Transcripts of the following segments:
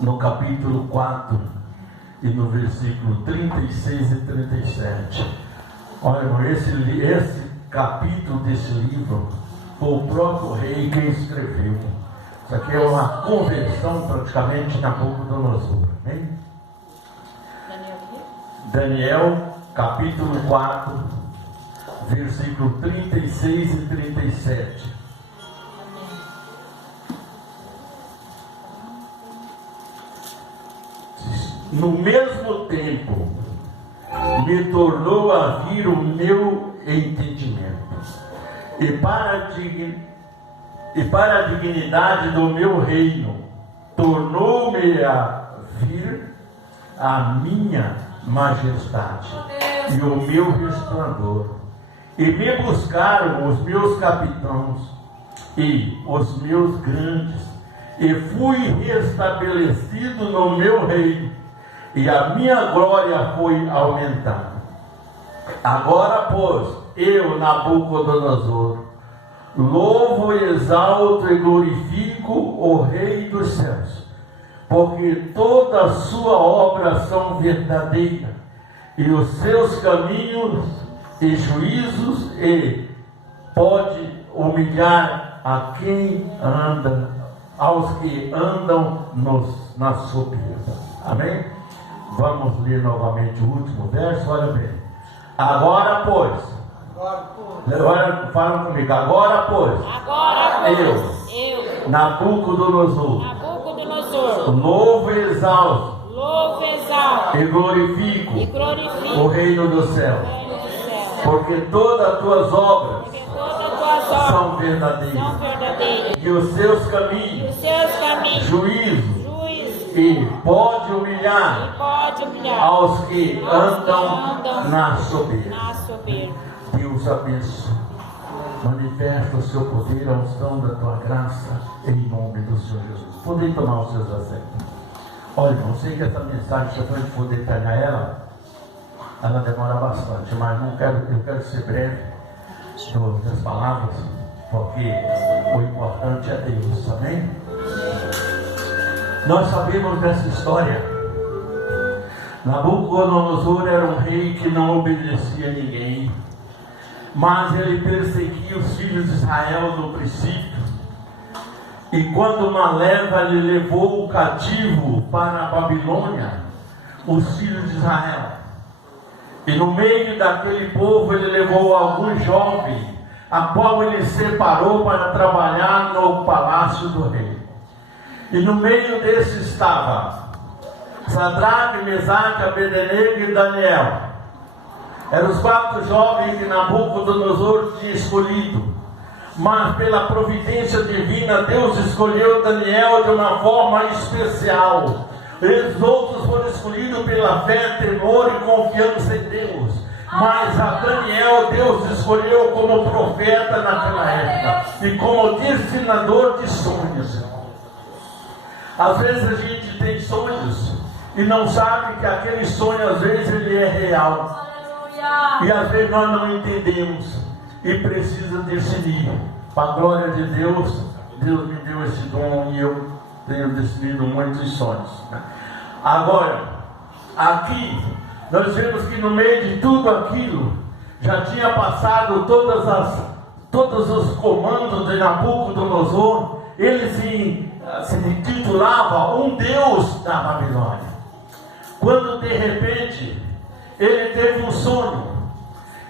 no capítulo 4 e no versículo 36 e 37. Olha, irmão, esse capítulo desse livro foi o próprio rei quem escreveu. Isso aqui é uma conversão praticamente na Nabucodonosor. Né? Daniel, capítulo 4, versículo 36 e 37. No mesmo tempo, me tornou a vir o meu entendimento, e para a dignidade do meu reino, tornou-me a vir a minha majestade e o meu resplandor, e me buscaram os meus capitãos e os meus grandes, e fui restabelecido no meu reino, e a minha glória foi aumentada. Agora, pois, eu, Nabucodonosor, louvo, exalto e glorifico o Rei dos céus, porque toda a sua obra são verdadeiras, e os seus caminhos e juízos, e pode humilhar a quem anda, aos que andam na soberba. Amém? Vamos ler novamente o último verso, olha bem. Agora, pois, fala comigo. Agora, pois, eu, Nabucodonosor, louvo e exalto, e glorifico o reino do céu, porque todas as tuas obras são verdadeiras, e os seus caminhos, juízo, e pode humilhar aos que andam na soberba. Deus abençoe, manifesta o seu poder, a unção da tua graça, em nome do Senhor Jesus. Podem tomar os seus assentos. Olha, irmão, sei que essa mensagem, se a gente for detalhar ela demora bastante, mas eu quero ser breve nas palavras, porque o importante é Deus, amém? Nós sabemos dessa história. Nabucodonosor era um rei que não obedecia a ninguém, mas ele perseguia os filhos de Israel no princípio, e quando uma leva lhe levou o cativo para a Babilônia, os filhos de Israel, e no meio daquele povo ele levou algum jovem, a qual ele separou para trabalhar no palácio do rei. E no meio desse estava Sadraque, Mesaque, Abednego e Daniel. Eram os 4 jovens que Nabucodonosor tinha escolhido, mas pela providência divina Deus escolheu Daniel de uma forma especial. Os outros foram escolhidos pela fé, temor e confiança em Deus, mas a Daniel Deus escolheu como profeta naquela época e como ensinador de sonhos. Às vezes a gente tem sonhos e não sabe que aquele sonho, às vezes, ele é real. E às vezes nós não entendemos e precisa discernir. Para a glória de Deus, Deus me deu esse dom e eu tenho discernido muitos sonhos. Agora, aqui, nós vemos que no meio de tudo aquilo, já tinha passado todos os comandos de Nabucodonosor. Ele se intitulava um Deus da Babilônia. Quando de repente ele teve um sonho,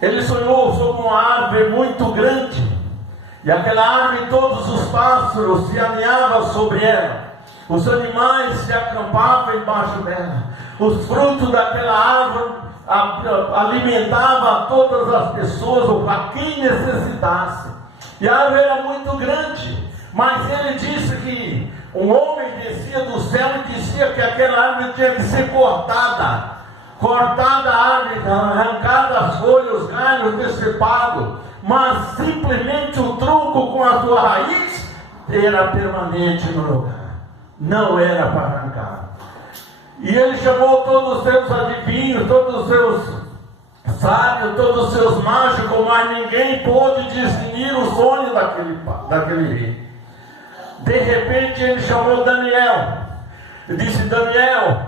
ele sonhou sobre uma árvore muito grande, e aquela árvore, todos os pássaros se aninhavam sobre ela, os animais se acampavam embaixo dela, os frutos daquela árvore alimentavam todas as pessoas, ou a quem necessitasse, e a árvore era muito grande. Mas ele disse que um homem descia do céu e dizia que aquela árvore tinha que ser cortada a árvore, arrancada as folhas, os galhos decepados, mas simplesmente o tronco com a sua raiz era permanente no lugar, não era para arrancar. E ele chamou todos os seus adivinhos, todos os seus sábios, todos os seus mágicos, mas ninguém pôde discernir o sonho daquele rei. De repente ele chamou Daniel, disse: Daniel,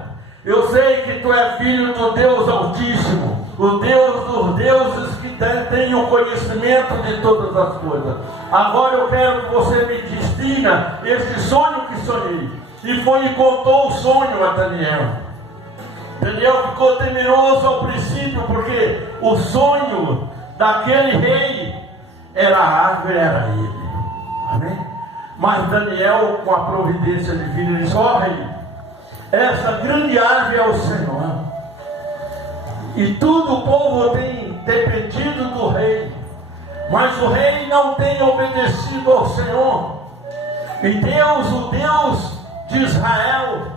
eu sei que tu é filho do Deus Altíssimo, o Deus dos deuses que tem o conhecimento de todas as coisas. Agora eu quero que você me destina este sonho que sonhei. E foi e contou o sonho a Daniel. Daniel ficou temeroso ao princípio, porque o sonho daquele rei era a árvore, era ele. Amém? Mas Daniel, com a providência divina, disse: ó rei, essa grande árvore é o Senhor, e tudo o povo tem dependido do rei, mas o rei não tem obedecido ao Senhor. E Deus, o Deus de Israel,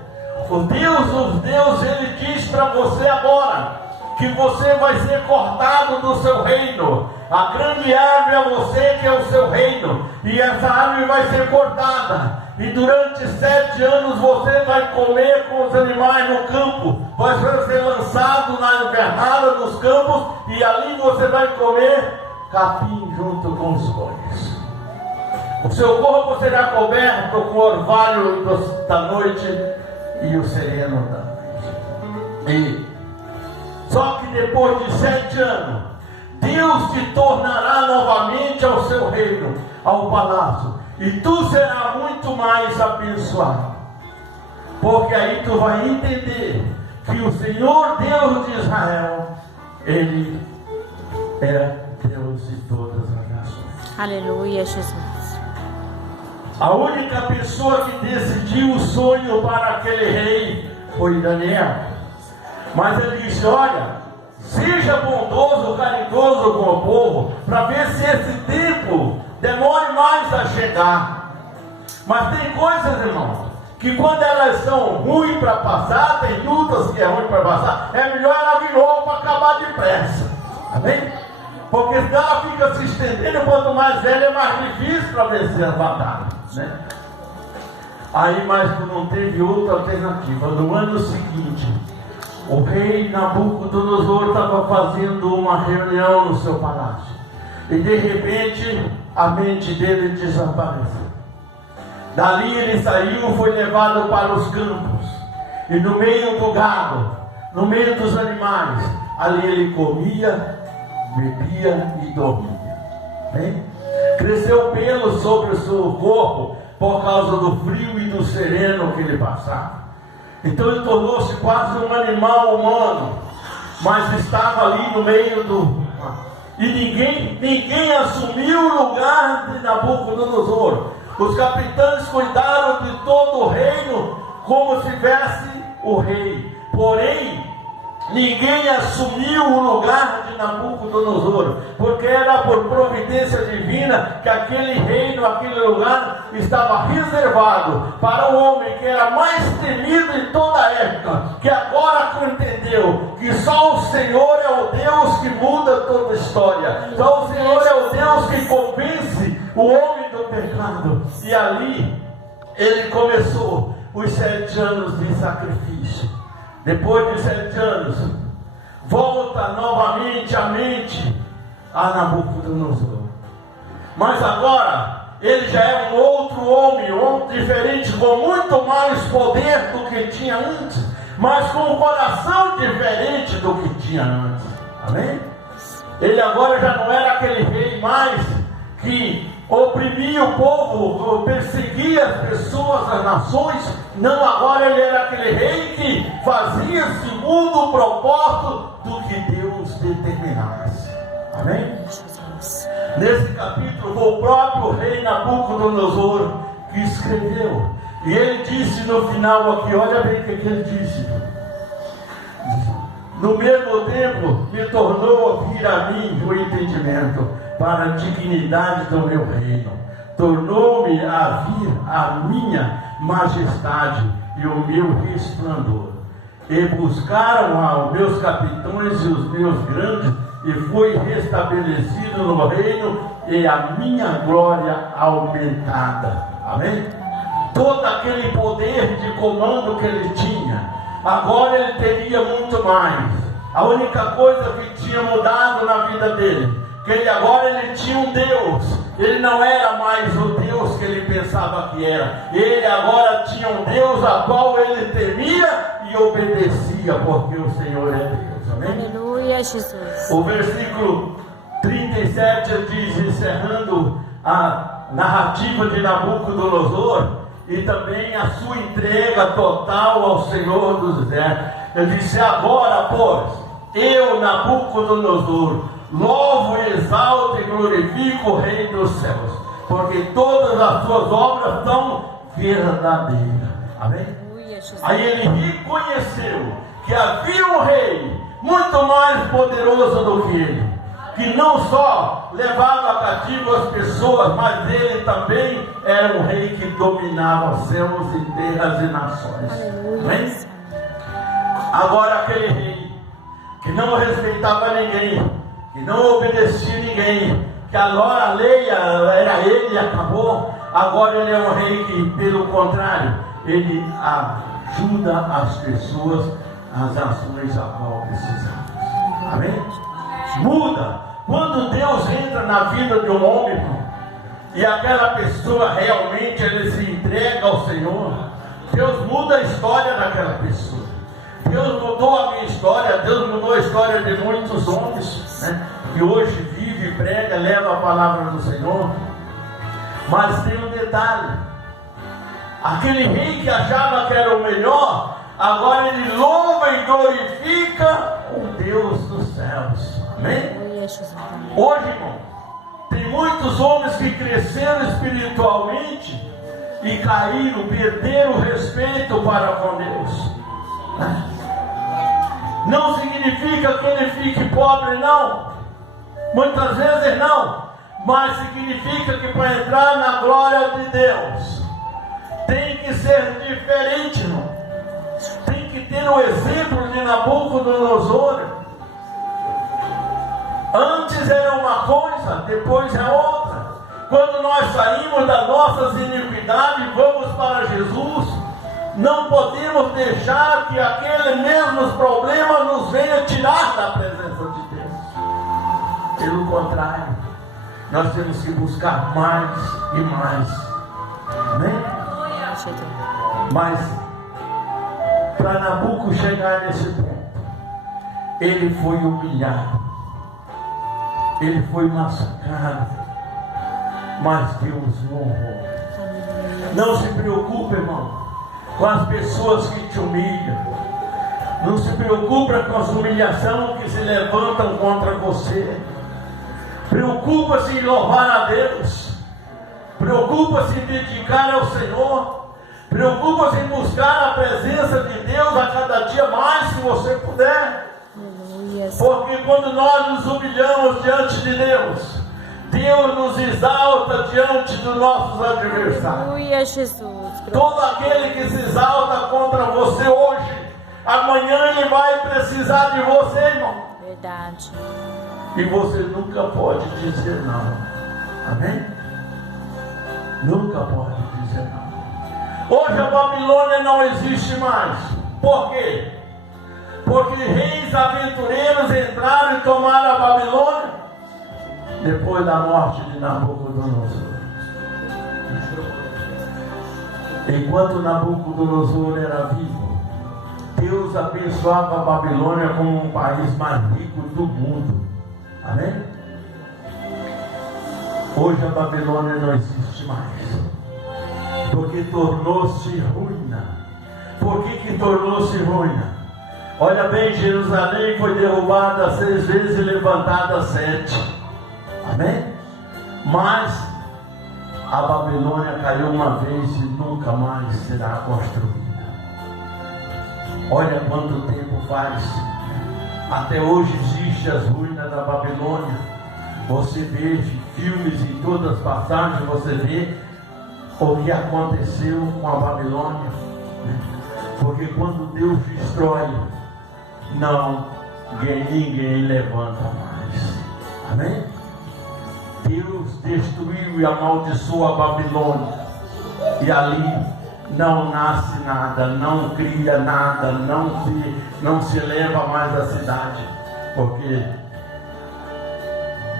o Deus dos deuses, ele diz para você agora que você vai ser cortado do seu reino. A grande árvore é você, que é o seu reino, e essa árvore vai ser cortada, e durante 7 anos você vai comer com os animais no campo, vai ser lançado na invernada dos campos, e ali você vai comer capim junto com os bois. O seu corpo será coberto com o orvalho da noite e o sereno da noite. Só que depois de 7 anos, Deus te tornará novamente ao seu reino, ao palácio, e tu serás muito mais abençoado, porque aí tu vai entender que o Senhor Deus de Israel, Ele é Deus de todas as nações. Aleluia, Jesus. A única pessoa que decidiu o sonho para aquele rei foi Daniel. Mas ele disse: olha, seja bondoso, caridoso com o povo, para ver se esse tempo demore mais a chegar. Mas tem coisas, irmão, que quando elas são ruins para passar, tem lutas que é ruim para passar, é melhor ela vir logo para acabar depressa. Amém? Porque se ela fica se estendendo, quanto mais velha é mais difícil para vencer as batalhas, né? Aí, mas não teve outra alternativa. No ano seguinte, o rei Nabucodonosor estava fazendo uma reunião no seu palácio, e de repente a mente dele desapareceu. Dali ele saiu, foi levado para os campos, e no meio do gado, no meio dos animais, ali ele comia, bebia e dormia. Bem? Cresceu pelo sobre o seu corpo por causa do frio e do sereno que ele passava. Então ele tornou-se quase um animal humano, mas estava ali no meio do... E ninguém assumiu o lugar de Nabucodonosor. Os capitães cuidaram de todo o reino como se tivesse o rei. Porém, ninguém assumiu o lugar de Nabucodonosor, porque era por providência divina que aquele reino, aquele lugar estava reservado para o homem que era mais temido em toda a época, que agora entendeu que só o Senhor é o Deus que muda toda a história, só o Senhor é o Deus que convence o homem do pecado. E ali ele começou os 7 anos de sacrifício. Depois de 7 anos, volta novamente a mente a Nabucodonosor. Mas agora, ele já é um outro homem diferente, com muito mais poder do que tinha antes, mas com um coração diferente do que tinha antes. Amém? Ele agora já não era aquele rei mais que oprimia o povo, perseguia as pessoas, as nações. Não, agora ele era aquele rei que fazia segundo o propósito do que Deus determinasse. Amém? Nesse capítulo foi o próprio rei Nabucodonosor que escreveu, e ele disse no final aqui, olha bem o que ele disse: no mesmo tempo me tornou vir a mim o entendimento para a dignidade do meu reino, tornou-me a vir a minha majestade e o meu resplendor, e buscaram os meus capitães e os meus grandes, e foi restabelecido no reino, e a minha glória aumentada. Amém? Todo aquele poder de comando que ele tinha, agora ele teria muito mais. A única coisa que tinha mudado na vida dele, que ele tinha um Deus. Ele não era mais o Deus que ele pensava que era. Ele agora tinha um Deus a qual ele e obedecia, porque o Senhor é Deus. Amém? Aleluia, Jesus. O versículo 37 diz, encerrando a narrativa de Nabucodonosor e também a sua entrega total ao Senhor dos Exércitos. Ele disse: agora, pois, eu, Nabucodonosor, louvo, exalto e glorifico o Rei dos céus, porque todas as suas obras são verdadeiras. Amém? Aí ele reconheceu que havia um rei muito mais poderoso do que ele, que não só levava cativo as pessoas, mas ele também era um rei que dominava céus e terras e nações. Amém? Agora aquele rei que não respeitava ninguém, que não obedecia ninguém, que agora a lei era ele e acabou, agora ele é um rei que, pelo contrário, ele ajuda as pessoas nas ações a qual precisamos. Amém? Muda. Quando Deus entra na vida de um homem, irmão, e aquela pessoa realmente ele se entrega ao Senhor, Deus muda a história daquela pessoa. Deus mudou a minha história, Deus mudou a história de muitos homens, né, que hoje vive, prega, leva a palavra do Senhor. Mas tem um detalhe: aquele rei que achava que era o melhor, agora ele louva e glorifica o Deus dos céus. Amém? Hoje, irmão, tem muitos homens que cresceram espiritualmente e caíram, perderam o respeito para com Deus. Não significa que ele fique pobre, não. Muitas vezes não. Mas significa que para entrar na glória de Deus tem que ser diferente, irmão. Tem que ter o exemplo de Nabucodonosor. Antes era uma coisa, depois é outra. Quando nós saímos das nossas iniquidades e vamos para Jesus, não podemos deixar que aqueles mesmos problemas nos venham tirar da presença de Deus. Pelo contrário, nós temos que buscar mais e mais. Amém? Mas para Nabuco chegar nesse ponto, ele foi humilhado, ele foi massacrado, mas Deus o honrou. Não se preocupe, irmão, com as pessoas que te humilham. Não se preocupe com as humilhações que se levantam contra você. Preocupa-se em louvar a Deus. Preocupa-se em dedicar ao Senhor. Preocupa-se em buscar a presença de Deus a cada dia mais, se você puder. Porque quando nós nos humilhamos diante de Deus, Deus nos exalta diante dos nossos adversários. Aleluia, Jesus. Todo aquele que se exalta contra você hoje, amanhã ele vai precisar de você, irmão. Verdade. E você nunca pode dizer não. Amém? Nunca pode dizer não. Hoje a Babilônia não existe mais. Por quê? Porque reis aventureiros entraram e tomaram a Babilônia depois da morte de Nabucodonosor. Enquanto Nabucodonosor era vivo, Deus abençoava a Babilônia como um país mais rico do mundo. Amém? Hoje a Babilônia não existe mais, porque tornou-se ruína. Por que tornou-se ruína? Olha bem, Jerusalém foi derrubada 6 vezes e levantada 7. Amém? Mas a Babilônia caiu uma vez e nunca mais será construída. Olha quanto tempo faz. Até hoje existem as ruínas da Babilônia. Você vê filmes em todas as passagens, você vê o que aconteceu com a Babilônia. Porque quando Deus destrói, ninguém levanta mais. Amém? Deus destruiu e amaldiçoou a Babilônia. E ali não nasce nada, não cria nada, não se eleva mais a cidade. Porque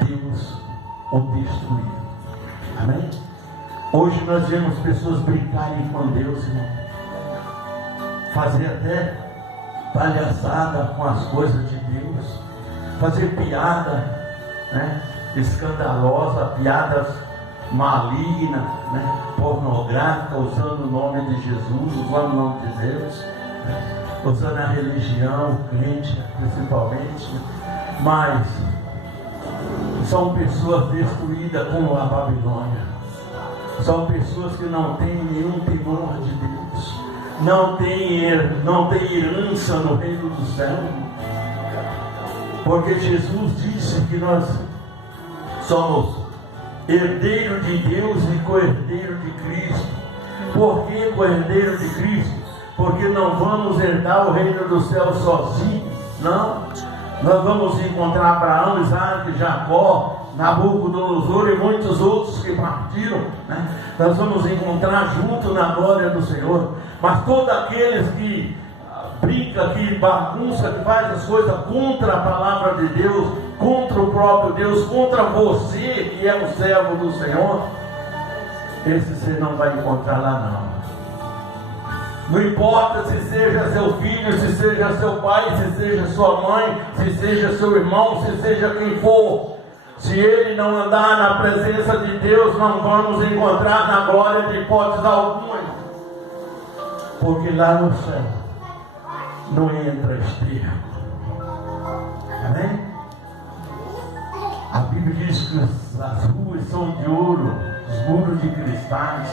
Deus o destruiu. Amém? Hoje nós vemos pessoas brincarem com Deus, irmão. Fazer até palhaçada com as coisas de Deus, fazer piada, né, escandalosa, piadas malignas, né, pornográficas, usando o nome de Jesus, usando o nome de Deus, né, usando a religião, o crente principalmente, mas são pessoas destruídas como a Babilônia, são pessoas que não têm nenhum temor de Deus, não tem herança no reino do céu, porque Jesus disse que nós somos herdeiro de Deus e co-herdeiro de Cristo. Por que co-herdeiro de Cristo? Porque não vamos herdar o reino do céu sozinhos, não. Nós vamos encontrar Abraão, Isaac, Jacó, Nabucodonosor e muitos outros que partiram, né? Nós vamos encontrar junto na glória do Senhor. Mas todos aqueles que brinca, que bagunça, que faz as coisas contra a palavra de Deus, contra o próprio Deus, contra você que é um servo do Senhor, esse você não vai encontrar lá não. Não importa se seja seu filho, se seja seu pai, se seja sua mãe, se seja seu irmão, se seja quem for, se ele não andar na presença de Deus, não vamos encontrar na glória de hipótese alguma, porque lá no céu não entra esterco. Amém? A Bíblia diz que as ruas são de ouro, os muros de cristais.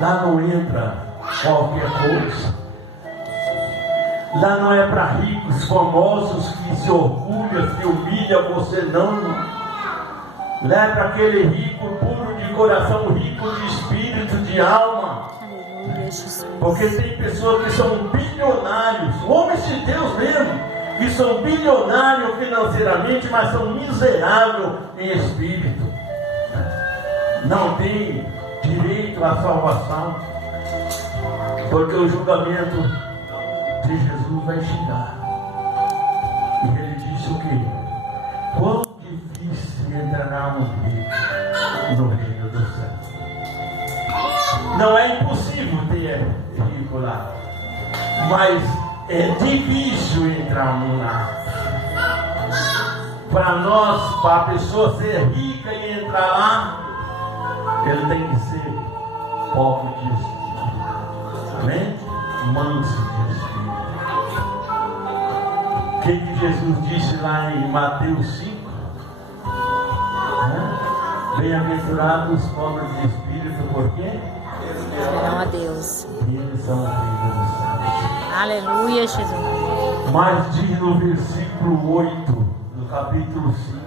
Lá não entra qualquer coisa. Lá não é para ricos, famosos, que se orgulham, que humilham você, não. Lá é para aquele rico, puro de coração, rico de espírito, de alma. Porque tem pessoas que são bilionários, homens de Deus mesmo, que são bilionários financeiramente, mas são miseráveis em espírito. Não tem direito à salvação, porque o julgamento de Jesus vai chegar. E ele disse o quê? Quão difícil entrará um rico no reino do céu. Não é impossível ter rico lá, mas é difícil entrar um lá. Para nós, para a pessoa ser rica e entrar lá, ele tem que ser pobre de espírito. Amém? Manso de espírito. O que Jesus disse lá em Mateus 5? Bem-aventurados os pobres de espírito, por quê? Verão a Deus. Eles são os filhos dos céus. Aleluia, Jesus. Mas diz no versículo 8 do capítulo 5: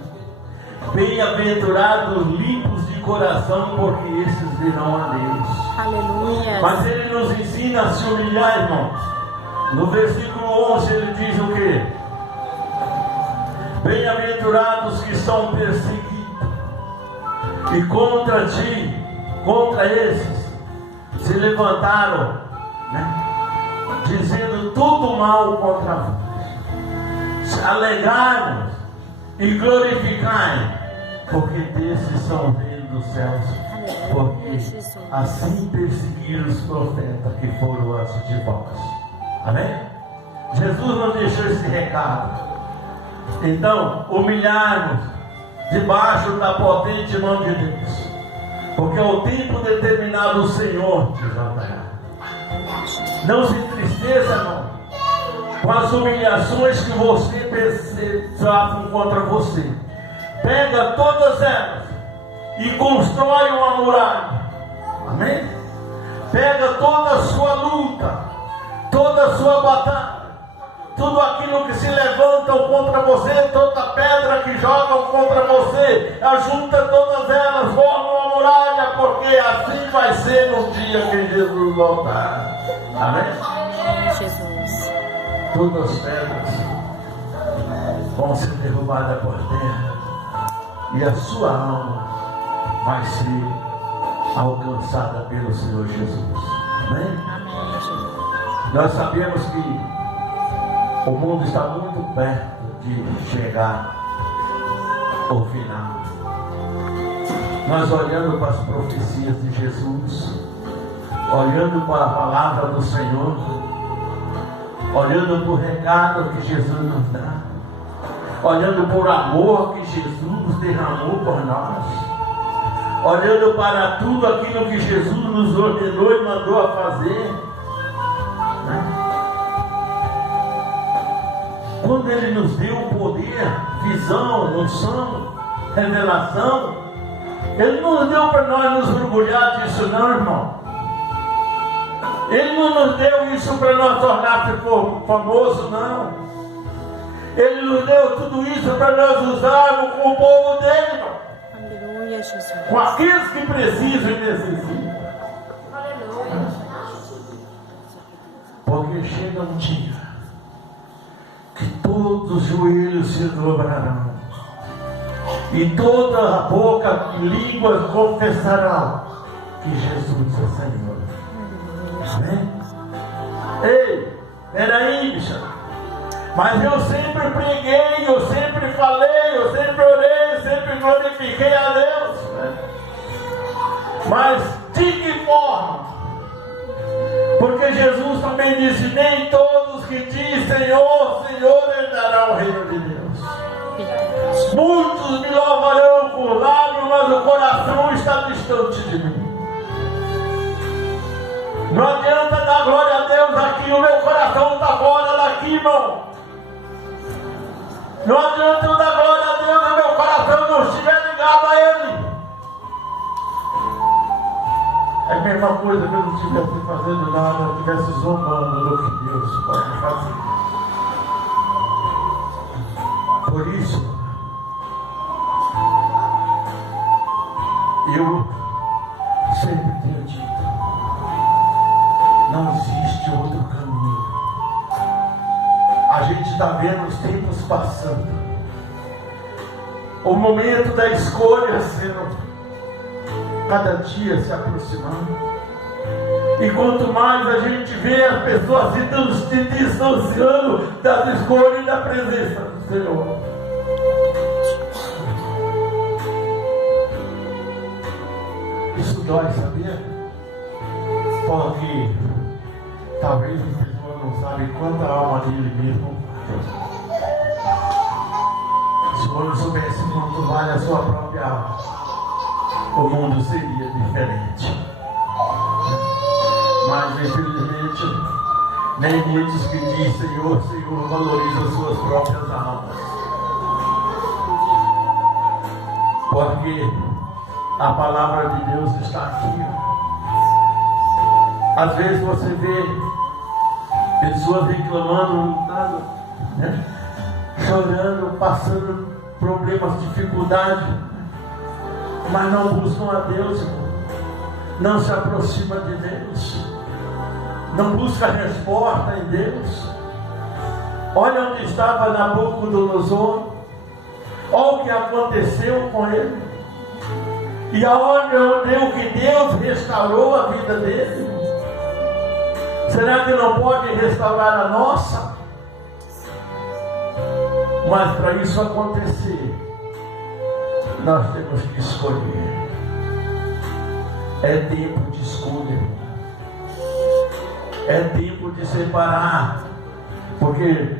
bem-aventurados limpos de coração, porque esses verão a Deus. Aleluia. Mas ele nos ensina a se humilhar, irmão. No versículo 11 ele diz o quê? Bem-aventurados que são perseguidos, e contra ti, contra esses, se levantaram, né, dizendo tudo mal contra vós. Se alegraram e glorificai, porque desses são o reino dos céus. Porque assim perseguiram os profetas que foram antes de vós. Amém? Jesus nos deixou esse recado. Então, humilhar-nos debaixo da potente mão de Deus, porque é o tempo determinado do Senhor te exaltará. Não se entristeça, não, com as humilhações que você sofre contra você. Pega todas elas e constrói uma muralha. Amém? Pega toda a sua luta, toda a sua batalha, tudo aquilo que se levantam contra você, toda pedra que jogam contra você, ajunta todas elas, forma uma muralha, porque assim vai ser no dia que Jesus voltar. Amém? Jesus. Todas as pedras vão ser derrubadas por terra, e a sua alma vai ser alcançada pelo Senhor Jesus. Amém? Amém, Jesus. Nós sabemos que o mundo está muito perto de chegar ao final. Nós olhando para as profecias de Jesus, olhando para a palavra do Senhor, olhando para o recado que Jesus nos dá, olhando por amor que Jesus derramou por nós, olhando para tudo aquilo que Jesus nos ordenou e mandou a fazer, né? Quando Ele nos deu o poder, visão, noção, revelação, Ele não nos deu para nós nos orgulhar disso não, irmão. Ele não nos deu isso para nós tornar famoso, não. Ele nos deu tudo isso para nós usarmos com o povo dele, irmão. Aleluia, Jesus. Com aqueles que precisam e necessitam. Aleluia. Porque chega um dia que todos os joelhos se dobrarão e toda a boca e língua confessarão que Jesus é Senhor. Amém? Ei, peraí, bicho. Mas eu sempre preguei, eu sempre falei, eu sempre orei, eu sempre glorifiquei a Deus. Mas de que forma? Porque Jesus também disse: nem todos que dizem Senhor, Senhor herdarão o reino de Deus. Muitos me louvarão com lábios, mas o coração está distante de mim. Não adianta dar glória a Deus aqui, o meu coração está fora daqui, irmão. Não adianta eu dar glória a Deus e meu coração não estiver ligado a Ele. É a mesma coisa que eu não estivesse fazendo nada, eu estivesse zombando do que Deus pode fazer. Por isso, eu sempre tenho dito: não existe outro caminho. A gente está vendo os tempos passando, o momento da escolha sendo cada dia se aproximando, e quanto mais a gente vê as pessoas se distanciando das escolhas e da presença do Senhor. Isso dói, sabia? Porque talvez a pessoa não sabe quanta alma dele mesmo. Se o homem soubesse quanto vale a sua própria alma, o mundo seria diferente. Mas infelizmente, nem muitos que dizem Senhor, Senhor valorizam suas próprias almas. Porque a palavra de Deus está aqui. Às vezes você vê pessoas reclamando, né? Chorando, passando problemas, dificuldades, mas não buscam a Deus, não se aproximam de Deus, não buscam a resposta em Deus. Olha onde estava Nabucodonosor, olha o que aconteceu com ele, e aonde o que Deus restaurou a vida dele. Será que não pode restaurar a nossa? Mas para isso acontecer, nós temos que escolher. É tempo de escolha. É tempo de separar. Porque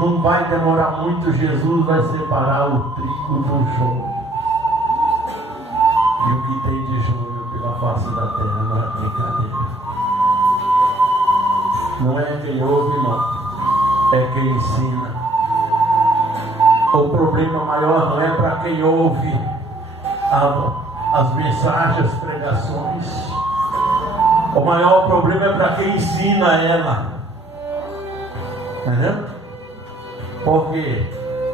não vai demorar muito, Jesus vai separar o trigo do joio. E o que tem de joio pela face da terra não é brincadeira. Não é quem ouve, não. É quem ensina. O problema maior não é para quem ouve as mensagens, as pregações. O maior problema é para quem ensina ela. Entendeu? Porque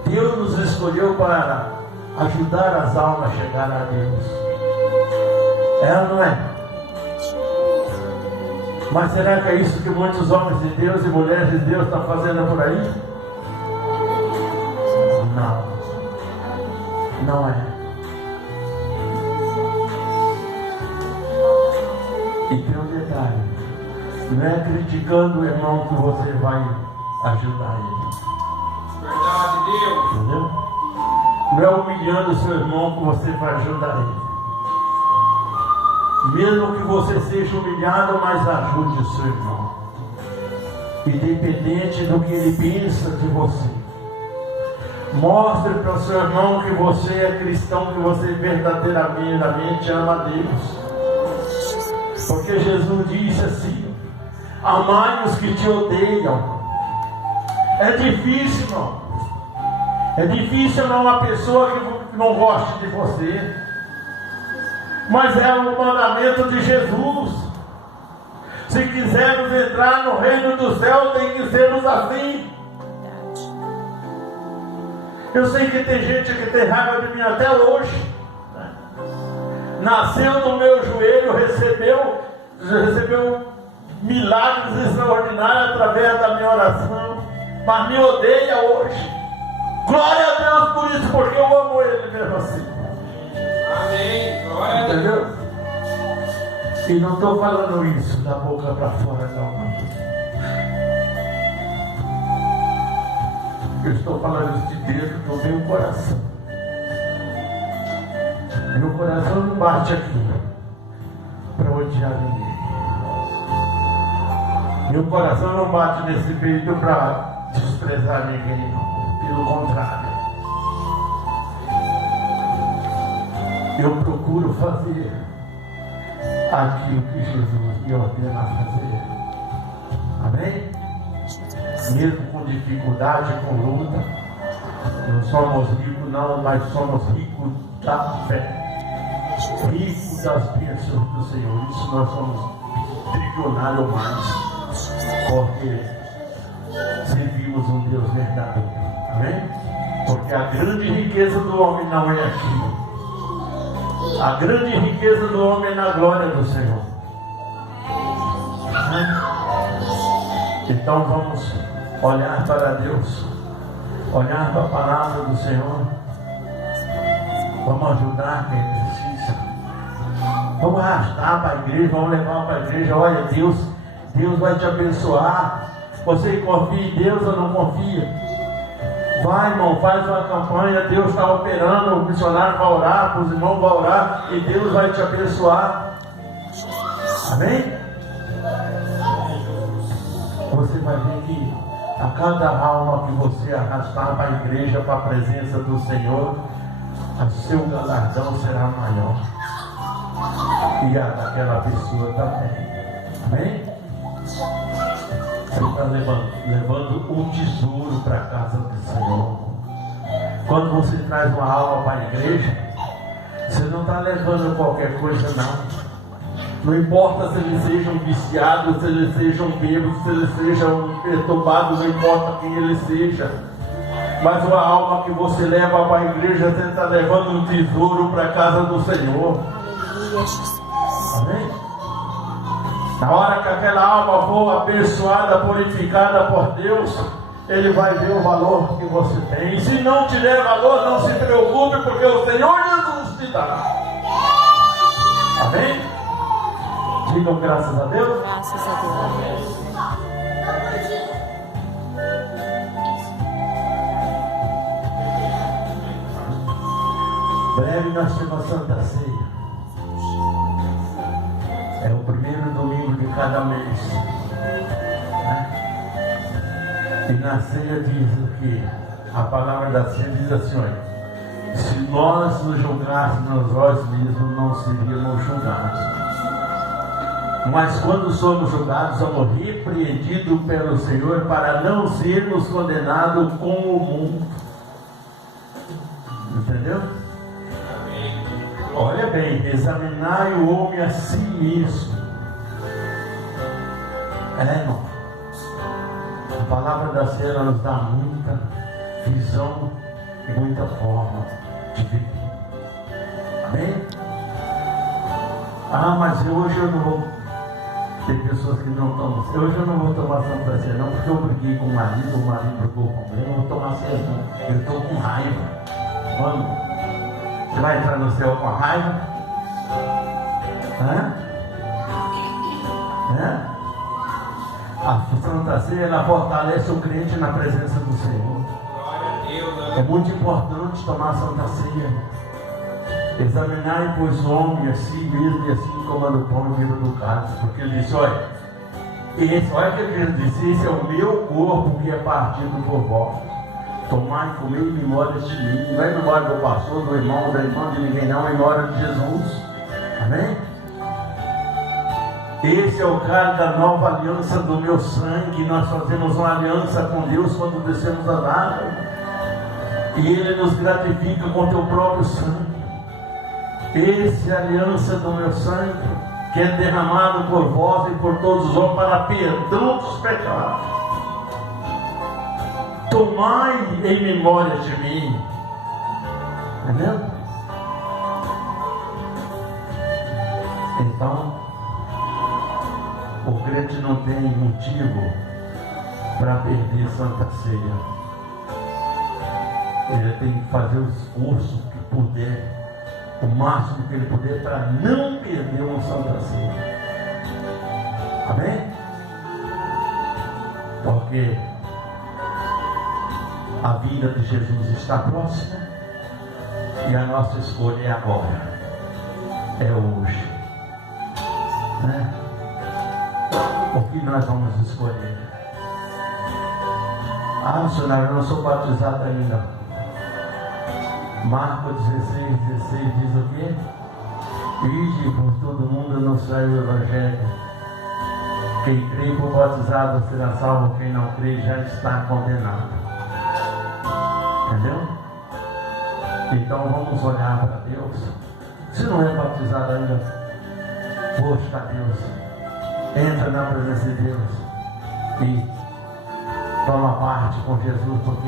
Deus nos escolheu para ajudar as almas a chegar a Deus. É ou não é? Mas será que é isso que muitos homens de Deus e mulheres de Deus estão fazendo por aí? Não. Não é. E tem um detalhe: não é criticando o irmão que você vai ajudar ele. Verdade, Deus. Entendeu? Não é humilhando o seu irmão que você vai ajudar ele. Mesmo que você seja humilhado, mas ajude o seu irmão. independente do que ele pensa de você. Mostre para o seu irmão que você é cristão, que você verdadeiramente ama a Deus. Porque Jesus disse assim: amai os que te odeiam. É difícil, não. É difícil amar uma pessoa que não goste de você. Mas é o mandamento de Jesus. Se quisermos entrar no reino do céu, tem que sermos assim. Eu sei que tem gente que tem raiva de mim até hoje. Nasceu no meu joelho, recebeu milagres extraordinários através da minha oração, mas me odeia hoje. Glória a Deus por isso, porque eu amo ele mesmo assim. Amém. Glória a Deus. Entendeu? E não estou falando isso da boca para fora, não. Eu estou falando isso de dentro do meu coração. Meu coração não bate aqui para odiar ninguém. Meu coração não bate nesse peito para desprezar ninguém, não. Pelo contrário. Eu procuro fazer aquilo que Jesus me ordena a fazer. Amém? Mesmo com dificuldade, com luta. Não somos ricos não, mas somos ricos da fé. Ricos das bênçãos do Senhor. Isso nós somos trilionários mais. Porque servimos um Deus verdadeiro. Amém? Porque a grande riqueza do homem não é aqui. A grande riqueza do homem é na glória do Senhor. Amém? Então vamos olhar para Deus, olhar para a palavra do Senhor. Vamos ajudar quem precisa. Vamos arrastar para a igreja, vamos levar para a igreja. Olha, Deus vai te abençoar. Você confia em Deus ou não confia? Vai, irmão, faz uma campanha. Deus está operando, o missionário vai orar, os irmãos vão orar e Deus vai te abençoar. Amém? Você vai ver que a cada alma que você arrastar para a igreja, para a presença do Senhor, o seu galardão será maior. E a daquela pessoa também. Amém? Você está levando um tesouro para a casa do Senhor. Quando você traz uma alma para a igreja, você não está levando qualquer coisa, não. Não importa se eles sejam viciados, se eles sejam bêbados, se eles sejam perturbados, não importa quem eles sejam. Mas uma alma que você leva para a igreja, você está levando um tesouro para a casa do Senhor. Amém? Na hora que aquela alma for abençoada, purificada por Deus, Ele vai ver o valor que você tem. E se não te der valor, não se preocupe, porque o Senhor Jesus te dará. Amém? Digam graças a Deus. Graças a Deus. Breve nós temos a Santa Ceia. É o primeiro domingo de cada mês. E na ceia diz o que? A palavra da ceia diz assim: olha, se nós nos julgássemos nós mesmos, não seríamos julgados. Mas quando somos julgados, somos repreendidos pelo Senhor para não sermos condenados com o mundo. Entendeu? Olha bem, examinai o homem a si mesmo. Irmão, a palavra da ceia nos dá muita visão e muita forma de viver. Amém? Ah, mas hoje eu não vou. Tem pessoas que não tomam. Hoje eu não vou tomar Santa Ceia, não, porque eu briguei com o marido brigou comigo, eu não vou tomar ceia, não. Eu estou com raiva. Mano, você vai entrar no céu com a raiva? A Santa Ceia, ela fortalece o crente na presença do Senhor. É muito importante tomar a Santa Ceia. Examinai, pois, o homem a si mesmo, e assim comando o pão e beba do cálice. Porque ele disse: olha, Olha o que ele disse: esse é o meu corpo que é partido por vós. Tomai e comei em memória de mim. Não é em memória do pastor, do irmão, da irmã, de ninguém, não, é em memória de Jesus. Amém? Esse é o cálice da nova aliança do meu sangue. Nós fazemos uma aliança com Deus quando descemos as águas. E Ele nos gratifica com o teu próprio sangue. Essa é a aliança do meu sangue, que é derramado por vós e por todos os homens para perdão dos pecados. Tomai em memória de mim. Entendeu? Então, o crente não tem motivo para perder Santa Ceia. Ele tem que fazer o esforço que puder, o máximo que ele puder, para não perder uma Santa Ceia. Amém? Porque a vinda de Jesus está próxima e a nossa escolha é agora, é hoje, né? O que nós vamos escolher? Senhor, eu não sou batizado ainda. Marcos 16 diz o quê? Ide por todo mundo anunciar o Evangelho. Quem crê e for batizado será salvo, quem não crê já está condenado. Entendeu? Então vamos olhar para Deus. Se não é batizado ainda, busca Deus, entra na presença de Deus e toma parte com Jesus, porque